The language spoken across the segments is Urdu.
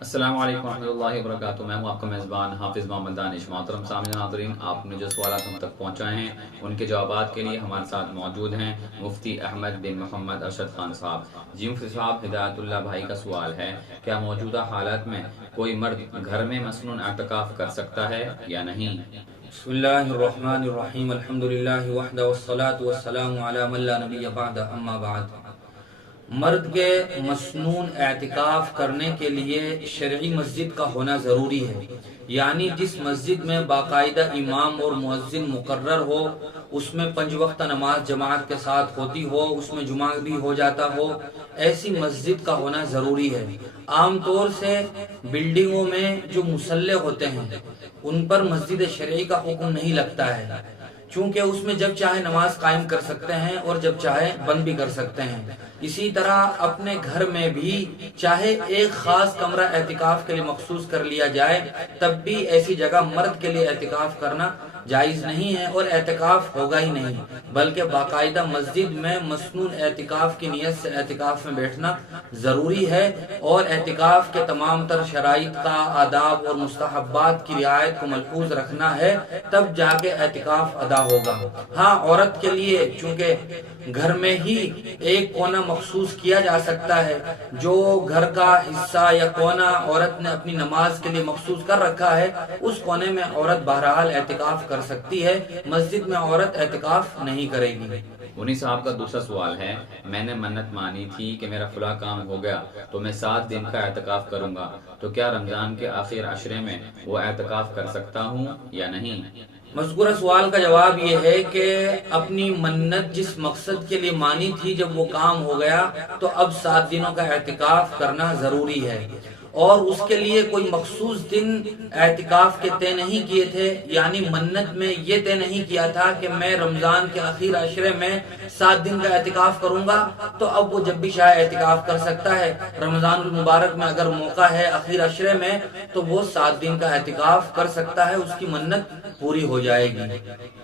السلام علیکم ورحمۃ اللہ وبرکاتہ۔ میں ہوں آپ کا میزبان حافظ محمد دانش۔ محترم سامعین ناظرین، آپ نے جو سوالات ہم تک پہنچائے ہیں ان کے جوابات کے لیے ہمارے ساتھ موجود ہیں مفتی احمد بن محمد ارشد خان صاحب۔ جی مفتی صاحب، ہدایت اللہ بھائی کا سوال ہے، کیا موجودہ حالت میں کوئی مرد گھر میں مثلاً اعتکاف کر سکتا ہے یا نہیں؟ بسم اللہ الرحمن الرحیم، الحمدللہ وحدہ والصلاة والسلام علی من لا نبی بعد، اما بعد۔ مرد کے مسنون اعتکاف کرنے کے لیے شرعی مسجد کا ہونا ضروری ہے، یعنی جس مسجد میں باقاعدہ امام اور مؤذن مقرر ہو، اس میں 5 وقت نماز جماعت کے ساتھ ہوتی ہو، اس میں جمعہ بھی ہو جاتا ہو، ایسی مسجد کا ہونا ضروری ہے۔ عام طور سے بلڈنگوں میں جو مصلے ہوتے ہیں ان پر مسجد شرعی کا حکم نہیں لگتا ہے، چونکہ اس میں جب چاہے نماز قائم کر سکتے ہیں اور جب چاہے بند بھی کر سکتے ہیں۔ اسی طرح اپنے گھر میں بھی چاہے ایک خاص کمرہ اعتکاف کے لیے مخصوص کر لیا جائے، تب بھی ایسی جگہ مرد کے لیے اعتکاف کرنا جائز نہیں ہے اور اعتکاف ہوگا ہی نہیں، بلکہ باقاعدہ مسجد میں مسنون اعتکاف کی نیت سے اعتکاف میں بیٹھنا ضروری ہے اور اعتکاف کے تمام تر شرائط کا، آداب اور مستحبات کی رعایت کو ملحوظ رکھنا ہے، تب جا کے اعتکاف ادا ہوگا۔ ہاں، عورت کے لیے چونکہ گھر میں ہی ایک کونا مخصوص کیا جا سکتا ہے، جو گھر کا حصہ یا کونا عورت نے اپنی نماز کے لیے مخصوص کر رکھا ہے، اس کونے میں عورت بہرحال اعتکاف کر سکتی ہے، مسجد میں عورت اعتکاف نہیں کرے گی۔ انہی صاحب کا دوسرا سوال ہے، میں نے منت مانی تھی کہ میرا فلاں کام ہو گیا تو میں 7 دن کا اعتکاف کروں گا، تو کیا رمضان کے آخر عشرے میں وہ اعتکاف کر سکتا ہوں یا نہیں؟ مذکورہ سوال کا جواب یہ ہے کہ اپنی منت جس مقصد کے لیے مانی تھی، جب وہ کام ہو گیا تو اب 7 دنوں کا اعتکاف کرنا ضروری ہے، اور اس کے لیے کوئی مخصوص دن اعتکاف کے طے نہیں کیے تھے، یعنی منت میں یہ طے نہیں کیا تھا کہ میں رمضان کے آخر عشرے میں 7 دن کا اعتکاف کروں گا، تو اب وہ جب بھی چاہے اعتکاف کر سکتا ہے۔ رمضان المبارک میں اگر موقع ہے آخر عشرے میں تو وہ 7 دن کا اعتکاف کر سکتا ہے، اس کی منت پوری ہو جائے گی۔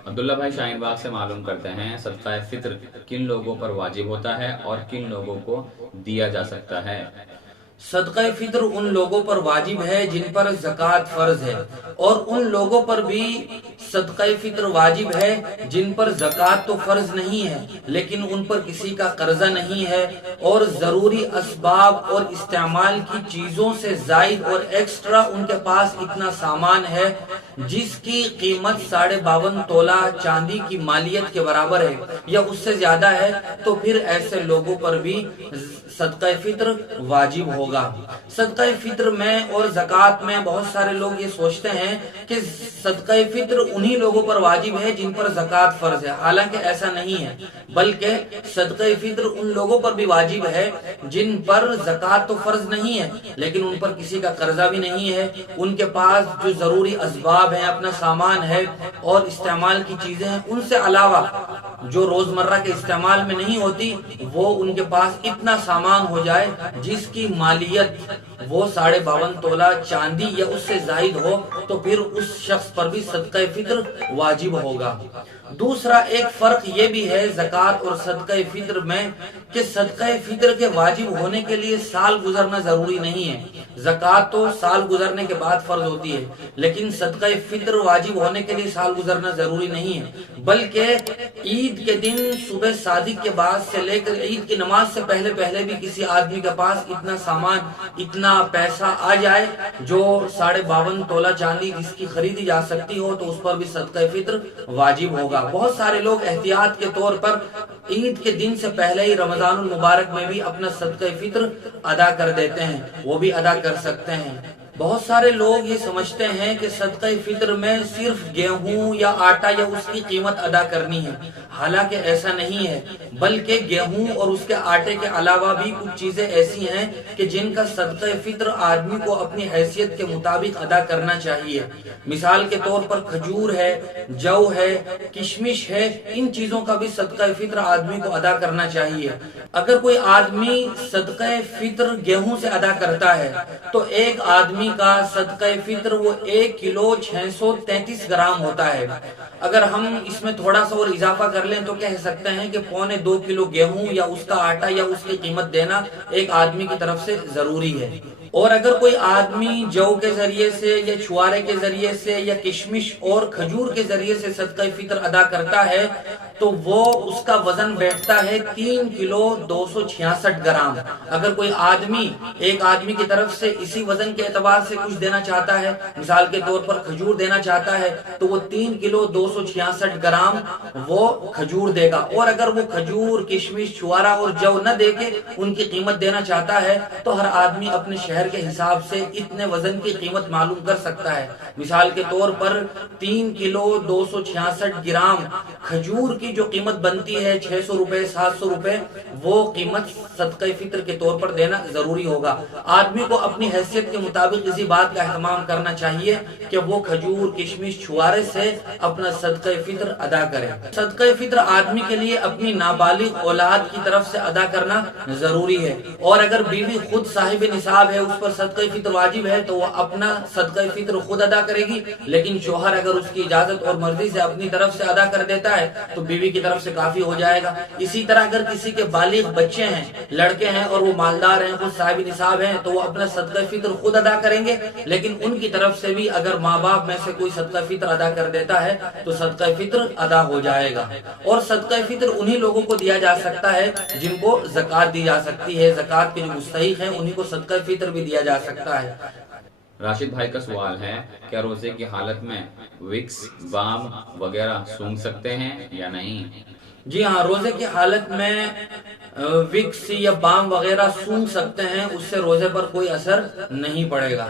عبداللہ بھائی شاہین باغ سے معلوم کرتے ہیں، صدقہ فطر کن لوگوں پر واجب ہوتا ہے اور کن لوگوں کو دیا جا سکتا ہے؟ صدقہ فطر ان لوگوں پر واجب ہے جن پر زکوٰۃ فرض ہے، اور ان لوگوں پر بھی صدقہ فطر واجب ہے جن پر زکوٰۃ تو فرض نہیں ہے لیکن ان پر کسی کا قرضہ نہیں ہے، اور ضروری اسباب اور استعمال کی چیزوں سے زائد اور ایکسٹرا ان کے پاس اتنا سامان ہے جس کی قیمت 52.5 تولہ چاندی کی مالیت کے برابر ہے یا اس سے زیادہ ہے، تو پھر ایسے لوگوں پر بھی صدقہ فطر واجب ہوگا۔ صدقہ فطر میں اور زکوٰۃ میں بہت سارے لوگ یہ سوچتے ہیں کہ صدقہ فطر انہی لوگوں پر واجب ہے جن پر زکوٰۃ فرض ہے، حالانکہ ایسا نہیں ہے، بلکہ صدقہ فطر ان لوگوں پر بھی واجب ہے جن پر زکوٰۃ تو فرض نہیں ہے لیکن ان پر کسی کا قرضہ بھی نہیں ہے، ان کے پاس جو ضروری اسباب ہیں، اپنا سامان ہے اور استعمال کی چیزیں ہیں، ان سے علاوہ جو روزمرہ کے استعمال میں نہیں ہوتی، وہ ان کے پاس اتنا سامان ہو جائے جس کی مالیت وہ 52.5 تولہ چاندی یا اس سے زائد ہو، تو پھر اس شخص پر بھی صدقہ فطر واجب ہوگا۔ دوسرا ایک فرق یہ بھی ہے زکوٰۃ اور صدقہ فطر میں کہ صدقہ فطر کے واجب ہونے کے لیے سال گزرنا ضروری نہیں ہے، زکوٰۃ تو سال گزرنے کے بعد فرض ہوتی ہے، لیکن صدقہ فطر واجب ہونے کے لیے سال گزرنا ضروری نہیں ہے، بلکہ عید کے دن صبح صادق کے بعد سے لے کر عید کی نماز سے پہلے بھی کسی آدمی کے پاس اتنا سامان، اتنا پیسہ آ جائے جو 52.5 تولہ چاندی جس کی خریدی جا سکتی ہو، تو اس پر بھی صدقہ فطر واجب ہوگا۔ بہت سارے لوگ احتیاط کے طور پر عید کے دن سے پہلے ہی رمضان المبارک میں بھی اپنا صدقہ فطر ادا کر دیتے ہیں، وہ بھی ادا کر سکتے ہیں۔ بہت سارے لوگ یہ سمجھتے ہیں کہ صدقہ فطر میں صرف گیہوں یا آٹا یا اس کی قیمت ادا کرنی ہے، حالانکہ ایسا نہیں ہے، بلکہ گیہوں اور اس کے آٹے کے علاوہ بھی کچھ چیزیں ایسی ہیں کہ جن کا صدقہ فطر آدمی کو اپنی حیثیت کے مطابق ادا کرنا چاہیے۔ مثال کے طور پر کھجور ہے، جو ہے، کشمش ہے، ان چیزوں کا بھی صدقہ فطر آدمی کو ادا کرنا چاہیے۔ اگر کوئی آدمی صدقہ فطر گیہوں سے ادا کرتا ہے تو ایک آدمی آدمی کا صدقہ فطر وہ 1 کلو 633 گرام ہوتا ہے۔ اگر ہم اس میں تھوڑا سا اور اضافہ کر لیں تو کہہ سکتے ہیں کہ 1.25 کلو گیہوں یا اس کا آٹا یا اس کی قیمت دینا ایک آدمی کی طرف سے ضروری ہے۔ اور اگر کوئی آدمی جو کے ذریعے سے یا چھوارے کے ذریعے سے یا کشمش اور کھجور کے ذریعے سے صدقہ فطر ادا کرتا ہے تو وہ اس کا وزن بیٹھتا ہے 3 کلو 266 گرام۔ اگر کوئی آدمی ایک آدمی کی طرف سے اسی وزن کے اعتبار سے کچھ دینا چاہتا ہے، مثال کے طور پر کھجور دینا چاہتا ہے، تو وہ 3 کلو 266 گرام وہ کھجور دے گا۔ اور اگر وہ کھجور، کشمش، چھوارا اور جو نہ دے کے ان کی قیمت دینا چاہتا ہے تو ہر آدمی اپنے شہر کے حساب سے اتنے وزن کی قیمت معلوم کر سکتا ہے۔ مثال کے طور پر 3 کلو 266 گرام کھجور کی جو قیمت بنتی ہے 600 روپے 700 روپے، وہ قیمت صدقہ فطر کے طور پر دینا ضروری ہوگا۔ آدمی کو اپنی حیثیت کے مطابق اسی بات کا اہتمام کرنا چاہیے کہ وہ کھجور، کشمش، چھوارے سے اپنا صدقہ فطر ادا کرے۔ صدقہ فطر آدمی کے لیے اپنی نابالغ اولاد کی طرف سے ادا کرنا ضروری ہے، اور اگر بیوی خود صاحب نصاب ہے، اس پر صدقہ فطر واجب ہے، تو وہ اپنا صدقہ فطر خود ادا کرے گی، لیکن شوہر اگر اس کی اجازت اور مرضی سے اپنی طرف سے ادا کر دیتا ہے تو بیوی کی طرف سے کافی ہو جائے گا۔ اسی طرح اگر کسی کے بالغ بچے ہیں، لڑکے ہیں اور وہ مالدار ہیں، خود صاحب نصاب ہیں، تو وہ اپنا صدقہ فطر خود ادا کریں گے، لیکن ان کی طرف سے بھی اگر ماں باپ میں سے کوئی صدقہ فطر ادا کر دیتا ہے تو صدقہ فطر ادا ہو جائے گا۔ اور صدقہ فطر انہی لوگوں کو دیا جا سکتا ہے جن کو زکوٰۃ دی جا سکتی ہے، زکوٰۃ کے جو مستحق ہیں انہی کو صدقہ فطر بھی دیا جا سکتا ہے۔ راشد بھائی کا سوال ہے، کیا روزے کی حالت میں ویکس، بام وغیرہ سونگھ سکتے ہیں یا نہیں؟ جی ہاں، روزے کی حالت میں ویکس یا بام وغیرہ سونگھ سکتے ہیں، اس سے روزے پر کوئی اثر نہیں پڑے گا۔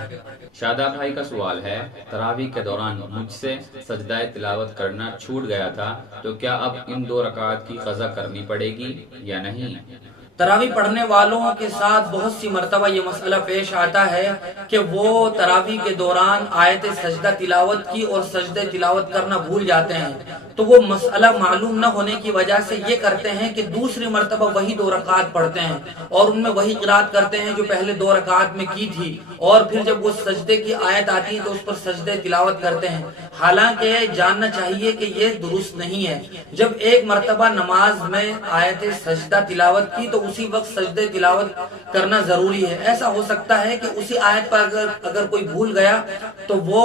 شاداب بھائی کا سوال ہے، تراویح کے دوران مجھ سے سجدہ تلاوت کرنا چھوٹ گیا تھا، تو کیا اب ان 2 رکعات کی قضا کرنی پڑے گی یا نہیں؟ تراویح پڑھنے والوں کے ساتھ بہت سی مرتبہ یہ مسئلہ پیش آتا ہے کہ وہ تراویح کے دوران آیت سجدہ تلاوت کی اور سجدہ تلاوت کرنا بھول جاتے ہیں، تو وہ مسئلہ معلوم نہ ہونے کی وجہ سے یہ کرتے ہیں کہ دوسری مرتبہ وہی 2 رکعات پڑھتے ہیں اور ان میں وہی قرات کرتے ہیں جو پہلے 2 رکعات میں کی تھی، اور پھر جب وہ سجدے کی آیت آتی ہے تو اس پر سجدہ تلاوت کرتے ہیں۔ حالانکہ جاننا چاہیے کہ یہ درست نہیں ہے۔ جب ایک مرتبہ نماز میں آیت سجدہ تلاوت کی تو اسی وقت سجدہ تلاوت کرنا ضروری ہے۔ ایسا ہو سکتا ہے کہ اسی آیت پر اگر کوئی بھول گیا تو وہ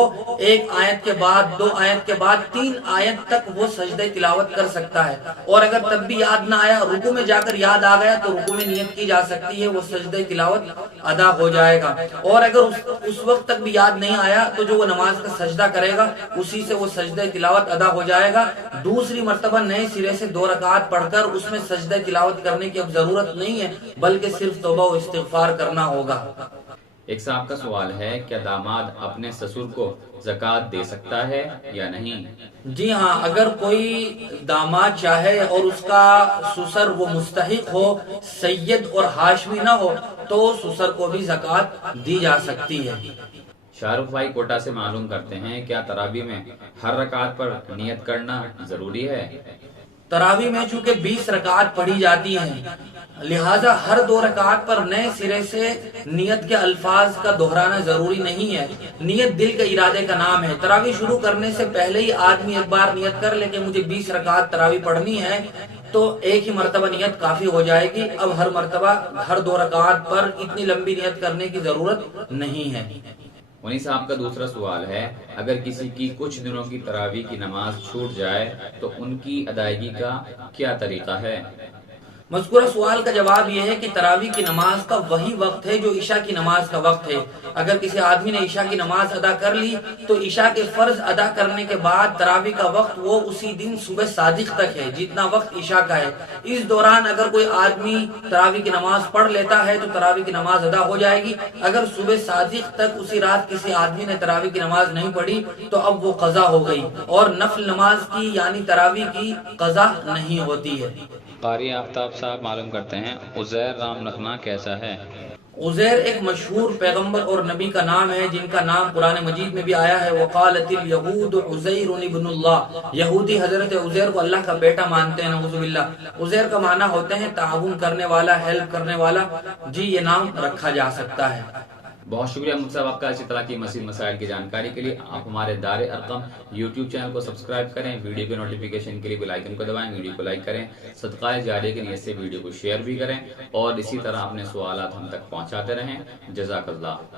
1 آیت کے بعد، 2 آیت کے بعد 3 آیت تک وہ سجدہ تلاوت کر سکتا ہے، اور اگر تب بھی یاد نہ آیا، رکوع میں جا کر یاد آ گیا تو رکوع میں نیت کی جا سکتی ہے، وہ سجدہ تلاوت ادا ہو جائے گا۔ اور اگر اس وقت تک بھی یاد نہیں آیا تو جو وہ نماز کا سجدہ کرے گا اسی سے وہ سجدہ تلاوت ادا ہو جائے گا۔ دوسری مرتبہ نئے سرے سے 2 رکعات پڑھ کر اس میں سجدہ تلاوت کرنے کی اب ضرورت نہیں ہے، بلکہ صرف توبہ و استغفار کرنا ہوگا۔ ایک صاحب کا سوال ہے، کیا داماد اپنے سسر کو زکوٰۃ دے سکتا ہے یا نہیں؟ جی ہاں، اگر کوئی داماد چاہے اور اس کا سسر وہ مستحق ہو، سید اور ہاشمی نہ ہو، تو سسر کو بھی زکوٰۃ دی جا سکتی ہے۔ شاہ رخ بھائی کوٹا سے معلوم کرتے ہیں، کیا تراویح میں ہر رکعت پر نیت کرنا ضروری ہے؟ تراویح میں چونکہ 20 رکعت پڑھی جاتی ہیں، لہٰذا ہر 2 رکعت پر نئے سرے سے نیت کے الفاظ کا دہرانا ضروری نہیں ہے۔ نیت دل کے ارادے کا نام ہے۔ تراویح شروع کرنے سے پہلے ہی آدمی ایک بار نیت کر لے کہ مجھے 20 رکعت تراویح پڑھنی ہے تو ایک ہی مرتبہ نیت کافی ہو جائے گی۔ اب ہر مرتبہ ہر 2 رکعت پر اتنی لمبی نیت کرنے کی ضرورت نہیں ہے۔ منی صاحب کا دوسرا سوال ہے، اگر کسی کی کچھ دنوں کی تراویح کی نماز چھوٹ جائے تو ان کی ادائیگی کا کیا طریقہ ہے؟ مذکورہ سوال کا جواب یہ ہے کہ تراویح کی نماز کا وہی وقت ہے جو عشاء کی نماز کا وقت ہے۔ اگر کسی آدمی نے عشاء کی نماز ادا کر لی تو عشاء کے فرض ادا کرنے کے بعد تراویح کا وقت وہ اسی دن صبح صادق تک ہے جتنا وقت عشاء کا ہے۔ اس دوران اگر کوئی آدمی تراویح کی نماز پڑھ لیتا ہے تو تراویح کی نماز ادا ہو جائے گی۔ اگر صبح صادق تک اسی رات کسی آدمی نے تراویح کی نماز نہیں پڑھی تو اب وہ قضا ہو گئی، اور نفل نماز کی یعنی تراویح کی قضا نہیں ہوتی ہے۔ قاری آفتاب صاحب معلوم کرتے ہیں، عزیر رام رکھنا کیسا ہے؟ عزیر ایک مشہور پیغمبر اور نبی کا نام ہے جن کا نام قرآن مجید میں بھی آیا ہے، وقالت الیہود عزیر ابن اللہ۔ یہودی حضرت عزیر کو اللہ کا بیٹا مانتے ہیں، نعوذ باللہ۔ عزیر کا معنی ہوتے ہیں تعاون کرنے والا، ہیلپ کرنے والا۔ جی یہ نام رکھا جا سکتا ہے۔ بہت شکریہ مفتی صاحب آپ کا اسی طرح کی مزید مسائل کی جانکاری کے لیے آپ ہمارے دار ارقم یوٹیوب چینل کو سبسکرائب کریں، ویڈیو کے نوٹیفیکیشن کے لیے بیل آئیکن کو دبائیں، ویڈیو کو لائک کریں، صدقہ جاریہ کی نیت سے ویڈیو کو شیئر بھی کریں اور اسی طرح اپنے سوالات ہم تک پہنچاتے رہیں۔ جزاک اللہ۔